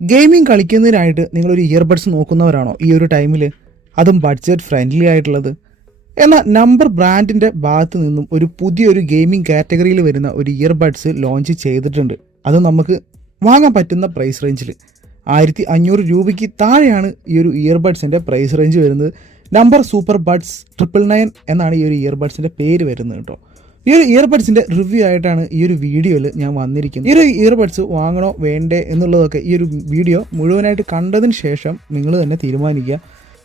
Gaming കളിക്കുന്നതിനായിട്ട് നിങ്ങളൊരു earbuds നോക്കുന്നവരാണോ ഈ ഒരു ടൈമിൽ? അതും ബഡ്ജറ്റ് ഫ്രണ്ട്ലി ആയിട്ടുള്ളത്. എന്നാൽ നമ്പർ ബ്രാൻഡിൻ്റെ ഭാഗത്ത് നിന്നും ഒരു പുതിയൊരു ഗെയിമിംഗ് കാറ്റഗറിയിൽ വരുന്ന ഒരു ഇയർബഡ്സ് ലോഞ്ച് ചെയ്തിട്ടുണ്ട്. അത് നമുക്ക് വാങ്ങാൻ പറ്റുന്ന പ്രൈസ് റേഞ്ചിൽ 1500 രൂപയ്ക്ക് താഴെയാണ് ഈ ഒരു ഇയർബഡ്സിൻ്റെ പ്രൈസ് റേഞ്ച് വരുന്നത്. നമ്പർ സൂപ്പർ ബഡ്സ് 999 എന്നാണ് ഈ ഒരു ഇയർബഡ്സിൻ്റെ പേര് വരുന്നത് കേട്ടോ. ഈ ഒരു ഇയർബഡ്സിൻ്റെ റിവ്യൂ ആയിട്ടാണ് ഈ ഒരു വീഡിയോയിൽ ഞാൻ വന്നിരിക്കുന്നത്. ഈ ഒരു ഇയർബഡ്സ് വാങ്ങണോ വേണ്ടേ എന്നുള്ളതൊക്കെ ഈ ഒരു വീഡിയോ മുഴുവനായിട്ട് കണ്ടതിന് ശേഷം നിങ്ങൾ തന്നെ തീരുമാനിക്കുക.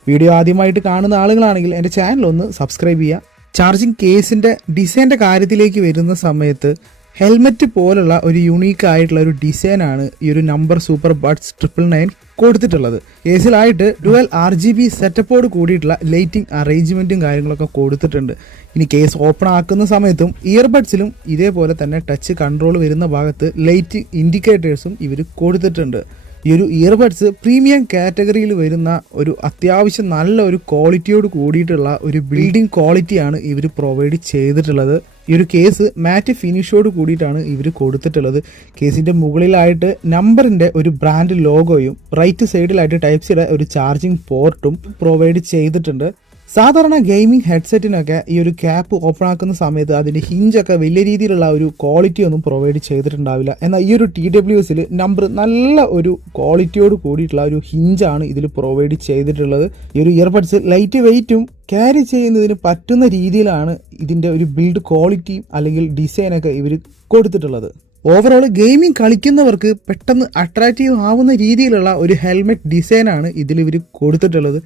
വീഡിയോ ആദ്യമായിട്ട് കാണുന്ന ആളുകളാണെങ്കിൽ എൻ്റെ ചാനൽ ഒന്ന് സബ്സ്ക്രൈബ് ചെയ്യുക. ചാർജിങ് കേസിൻ്റെ ഡിസൈൻ്റെ കാര്യത്തിലേക്ക് വരുന്ന സമയത്ത് ഹെൽമെറ്റ് പോലുള്ള ഒരു യുണീക്ക് ആയിട്ടുള്ള ഒരു ഡിസൈനാണ് ഈ ഒരു നമ്പർ സൂപ്പർ ബഡ്സ് 999 കൊടുത്തിട്ടുള്ളത്. കേസിലായിട്ട് ഡുവൽ RGB സെറ്റപ്പോട് കൂടിയിട്ടുള്ള ലൈറ്റിംഗ് അറേഞ്ച്മെൻറ്റും കാര്യങ്ങളൊക്കെ കൊടുത്തിട്ടുണ്ട്. ഇനി കേസ് ഓപ്പൺ ആക്കുന്ന സമയത്തും ഇയർബഡ്സിലും ഇതേപോലെ തന്നെ ടച്ച് കൺട്രോൾ വരുന്ന ഭാഗത്ത് ലൈറ്റ് ഇൻഡിക്കേറ്റേഴ്സും ഇവർ കൊടുത്തിട്ടുണ്ട്. ഈ ഒരു ഇയർബഡ്സ് പ്രീമിയം കാറ്റഗറിയിൽ വരുന്ന ഒരു അത്യാവശ്യം നല്ല ഒരു ക്വാളിറ്റിയോട് കൂടിയിട്ടുള്ള ഒരു ബിൽഡിംഗ് ക്വാളിറ്റിയാണ് ഇവർ പ്രൊവൈഡ് ചെയ്തിട്ടുള്ളത്. ഈ ഒരു കേസ് മാറ്റ് ഫിനിഷോട് കൂടിയിട്ടാണ് ഇവർ കൊടുത്തിട്ടുള്ളത്. കേസിൻ്റെ മുകളിലായിട്ട് നമ്പറിൻ്റെ ഒരു ബ്രാൻഡ് ലോഗോയും റൈറ്റ് സൈഡിലായിട്ട് ടൈപ്പ് സിയുടെ ഒരു ചാർജിങ് പോർട്ടും പ്രൊവൈഡ് ചെയ്തിട്ടുണ്ട്. സാധാരണ ഗെയിമിംഗ് ഹെഡ്സെറ്റിനൊക്കെ ഈ ഒരു ക്യാപ്പ് ഓപ്പൺ ആക്കുന്ന സമയത്ത് അതിൻ്റെ ഹിഞ്ചൊക്കെ വലിയ രീതിയിലുള്ള ഒരു ക്വാളിറ്റി ഒന്നും പ്രൊവൈഡ് ചെയ്തിട്ടുണ്ടാവില്ല. എന്നാൽ ഈ ഒരു TWSൽ നമ്പർ നല്ല ഒരു ക്വാളിറ്റിയോട് കൂടിയിട്ടുള്ള ഒരു ഹിഞ്ചാണ് ഇതിൽ പ്രൊവൈഡ് ചെയ്തിട്ടുള്ളത്. ഈ ഒരു ഇയർബഡ്സ് ലൈറ്റ് വെയ്റ്റും ക്യാരി ചെയ്യുന്നതിന് പറ്റുന്ന രീതിയിലാണ് ഇതിൻ്റെ ഒരു ബിൽഡ് ക്വാളിറ്റിയും അല്ലെങ്കിൽ ഡിസൈനൊക്കെ ഇവർ കൊടുത്തിട്ടുള്ളത്. ഓവറോൾ ഗെയിമിംഗ് കളിക്കുന്നവർക്ക് പെട്ടെന്ന് അട്രാക്റ്റീവ് ആവുന്ന രീതിയിലുള്ള ഒരു ഹെൽമെറ്റ് ഡിസൈനാണ് ഇതിൽ ഇവർ കൊടുത്തിട്ടുള്ളത്.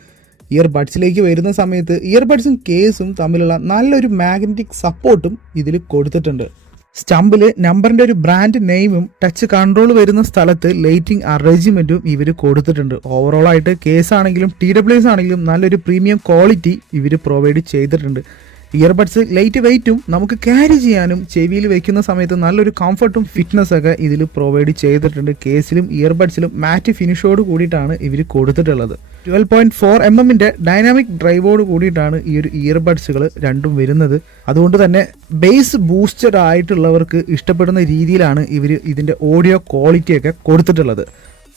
ഇയർബഡ്സിലേക്ക് വരുന്ന സമയത്ത് ഇയർബഡ്സും കേസും തമ്മിലുള്ള നല്ലൊരു മാഗ്നറ്റിക് സപ്പോർട്ടും ഇതിൽ കൊടുത്തിട്ടുണ്ട്. സ്റ്റമ്പിൽ നമ്പറിൻ്റെ ഒരു ബ്രാൻഡ് നെയിമും ടച്ച് കൺട്രോൾ വരുന്ന സ്ഥലത്ത് ലൈറ്റിംഗ് അറേഞ്ച്മെൻറ്റും ഇവർ കൊടുത്തിട്ടുണ്ട്. ഓവറോളായിട്ട് കേസ് ആണെങ്കിലും TWS ആണെങ്കിലും നല്ലൊരു പ്രീമിയം ക്വാളിറ്റി ഇവർ പ്രൊവൈഡ് ചെയ്തിട്ടുണ്ട്. ഇയർബഡ്സ് ലൈറ്റ് വെയ്റ്റും നമുക്ക് ക്യാരി ചെയ്യാനും ചെവിയിൽ വയ്ക്കുന്ന സമയത്ത് നല്ലൊരു കംഫർട്ടും ഫിറ്റ്നസ്സൊക്കെ ഇതിൽ പ്രൊവൈഡ് ചെയ്തിട്ടുണ്ട്. കേസിലും ഇയർബഡ്സിലും മാറ്റ് ഫിനിഷോട് കൂടിയിട്ടാണ് ഇവർ കൊടുത്തിട്ടുള്ളത്. 12.4mm ഡൈനാമിക് ഡ്രൈവോട് കൂടിയിട്ടാണ് ഈ ഒരു ഇയർബഡ്സുകൾ രണ്ടും വരുന്നത്. അതുകൊണ്ട് തന്നെ ബേസ് ബൂസ്റ്റഡ് ആയിട്ടുള്ളവർക്ക് ഇഷ്ടപ്പെടുന്ന രീതിയിലാണ് ഇവർ ഇതിൻ്റെ ഓഡിയോ ക്വാളിറ്റിയൊക്കെ കൊടുത്തിട്ടുള്ളത്.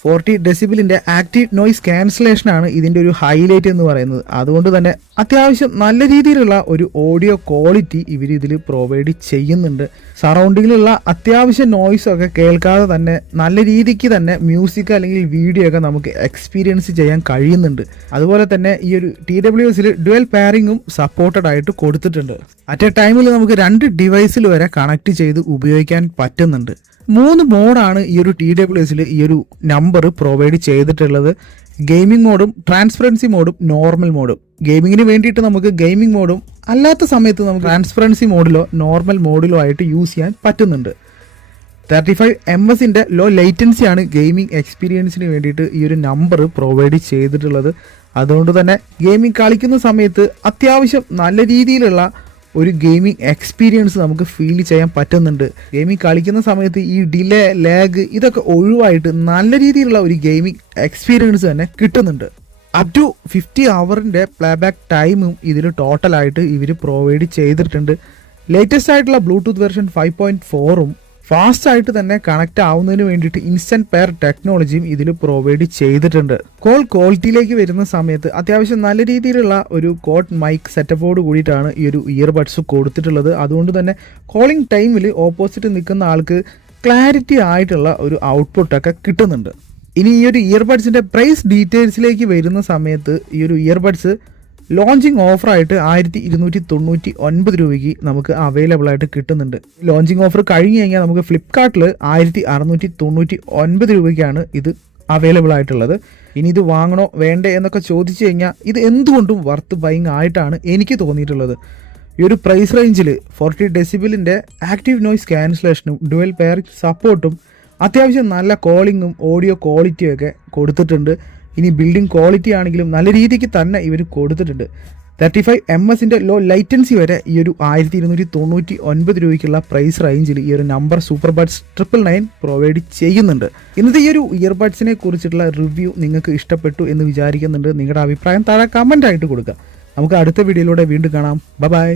40 ഡെസിബിളിൻ്റെ ആക്റ്റീവ് നോയ്സ് ക്യാൻസലേഷനാണ് ഇതിൻ്റെ ഒരു ഹൈലൈറ്റ് എന്ന് പറയുന്നത്. അതുകൊണ്ട് തന്നെ അത്യാവശ്യം നല്ല രീതിയിലുള്ള ഒരു ഓഡിയോ ക്വാളിറ്റി ഇവർ ഇതിൽ പ്രൊവൈഡ് ചെയ്യുന്നുണ്ട്. സറൗണ്ടിങ്ങിലുള്ള അത്യാവശ്യം നോയ്സൊക്കെ കേൾക്കാതെ തന്നെ നല്ല രീതിക്ക് തന്നെ മ്യൂസിക് അല്ലെങ്കിൽ വീഡിയോ ഒക്കെ നമുക്ക് എക്സ്പീരിയൻസ് ചെയ്യാൻ കഴിയുന്നുണ്ട്. അതുപോലെ തന്നെ ഈ ഒരു TWSൽ ഡുവൽ പെയറിങ്ങും സപ്പോർട്ടഡ് ആയിട്ട് കൊടുത്തിട്ടുണ്ട്. അറ്റ് എ ടൈമിൽ നമുക്ക് 2 ഡിവൈസിൽ വരെ കണക്ട് ചെയ്ത് ഉപയോഗിക്കാൻ പറ്റുന്നുണ്ട്. 3 മോഡാണ് ഈ ഒരു TWSൽ ഈ ഒരു നമ്പർ പ്രൊവൈഡ് ചെയ്തിട്ടുള്ളത്. ഗെയിമിംഗ് മോഡും ട്രാൻസ്പെറൻസി മോഡും നോർമൽ മോഡും. ഗെയിമിങ്ങിന് വേണ്ടിയിട്ട് നമുക്ക് ഗെയിമിംഗ് മോഡും അല്ലാത്ത സമയത്ത് നമുക്ക് ട്രാൻസ്പെറൻസി മോഡിലോ നോർമൽ മോഡിലോ ആയിട്ട് യൂസ് ചെയ്യാൻ പറ്റുന്നുണ്ട്. 35ms ലോ ലേറ്റൻസിയാണ് ഗെയിമിംഗ് എക്സ്പീരിയൻസിന് വേണ്ടിയിട്ട് ഈ ഒരു നമ്പർ പ്രൊവൈഡ് ചെയ്തിട്ടുള്ളത്. അതുകൊണ്ട് തന്നെ ഗെയിമിംഗ് കളിക്കുന്ന സമയത്ത് അത്യാവശ്യം നല്ല രീതിയിലുള്ള ഒരു ഗെയിമിംഗ് എക്സ്പീരിയൻസ് നമുക്ക് ഫീൽ ചെയ്യാൻ പറ്റുന്നുണ്ട്. ഗെയിമിംഗ് കളിക്കുന്ന സമയത്ത് ഈ ഡിലേ, ലാഗ് ഇതൊക്കെ ഒഴിവായിട്ട് നല്ല രീതിയിലുള്ള ഒരു ഗെയിമിംഗ് എക്സ്പീരിയൻസ് തന്നെ കിട്ടുന്നുണ്ട്. അപ് ടു 50 ഹവറിൻ്റെ പ്ലേബാക്ക് ടൈമും ഇതിൽ ടോട്ടലായിട്ട് ഇവർ പ്രൊവൈഡ് ചെയ്തിട്ടുണ്ട്. ലേറ്റസ്റ്റ് ആയിട്ടുള്ള ബ്ലൂടൂത്ത് വെർഷൻ 5.4ഉം ഫാസ്റ്റ് ആയിട്ട് തന്നെ കണക്ട് ആവുന്നതിന് വേണ്ടിയിട്ട് ഇൻസ്റ്റന്റ് പെയർ ടെക്നോളജിയും ഇതിൽ പ്രൊവൈഡ് ചെയ്തിട്ടുണ്ട്. കോൾ ക്വാളിറ്റിയിലേക്ക് വരുന്ന സമയത്ത് അത്യാവശ്യം നല്ല രീതിയിലുള്ള ഒരു കോട്ട് മൈക്ക് സെറ്റപ്പോട് കൂടിയിട്ടാണ് ഈ ഒരു ഇയർബഡ്സ് കൊടുത്തിട്ടുള്ളത്. അതുകൊണ്ട് തന്നെ കോളിംഗ് ടൈമിൽ ഓപ്പോസിറ്റ് നിൽക്കുന്ന ആൾക്ക് ക്ലാരിറ്റി ആയിട്ടുള്ള ഒരു ഔട്ട്പുട്ടൊക്കെ കിട്ടുന്നുണ്ട്. ഇനി ഈ ഒരു ഇയർബഡ്സിൻ്റെ പ്രൈസ് ഡീറ്റെയിൽസിലേക്ക് വരുന്ന സമയത്ത് ഈ ഒരു ഇയർബഡ്സ് ലോഞ്ചിങ് ഓഫറായിട്ട് 1299 രൂപയ്ക്ക് നമുക്ക് അവൈലബിൾ ആയിട്ട് കിട്ടുന്നുണ്ട്. ലോഞ്ചിങ് ഓഫർ കഴിഞ്ഞ് കഴിഞ്ഞാൽ നമുക്ക് ഫ്ലിപ്കാർട്ടിൽ 1699 രൂപയ്ക്കാണ് ഇത് അവൈലബിൾ ആയിട്ടുള്ളത്. ഇനി ഇത് വാങ്ങണോ വേണ്ടേ എന്നൊക്കെ ചോദിച്ചു കഴിഞ്ഞാൽ ഇത് എന്തുകൊണ്ടും വർത്ത് ബൈങ് ആയിട്ടാണ് എനിക്ക് തോന്നിയിട്ടുള്ളത്. ഈ ഒരു പ്രൈസ് റേഞ്ചിൽ 40 ഡെസിബിളിൻ്റെ ആക്റ്റീവ് നോയ്സ് ക്യാൻസലേഷനും ഡുവൽ പെയറിംഗ് സപ്പോർട്ടും അത്യാവശ്യം നല്ല കോളിങ്ങും ഓഡിയോ ക്വാളിറ്റിയും ഒക്കെ കൊടുത്തിട്ടുണ്ട്. ഇനി ബിൽഡിംഗ് ക്വാളിറ്റി ആണെങ്കിലും നല്ല രീതിക്ക് തന്നെ ഇവർ കൊടുത്തിട്ടുണ്ട്. 35ms ലോ ലൈറ്റൻസി വരെ ഈ ഒരു 1299 രൂപയ്ക്കുള്ള പ്രൈസ് റേഞ്ചിൽ ഈ ഒരു നമ്പർ സൂപ്പർ ബഡ്സ് 999 പ്രൊവൈഡ് ചെയ്യുന്നുണ്ട്. ഇന്നത്തെ ഈ ഒരു ഇയർബഡ്സിനെ കുറിച്ചിട്ടുള്ള റിവ്യൂ നിങ്ങൾക്ക് ഇഷ്ടപ്പെട്ടു എന്ന് വിചാരിക്കുന്നുണ്ട്. നിങ്ങളുടെ അഭിപ്രായം താഴെ കമൻ്റ് ആയിട്ട് കൊടുക്കുക. നമുക്ക് അടുത്ത വീഡിയോയിലൂടെ വീണ്ടും കാണാം. ബൈ.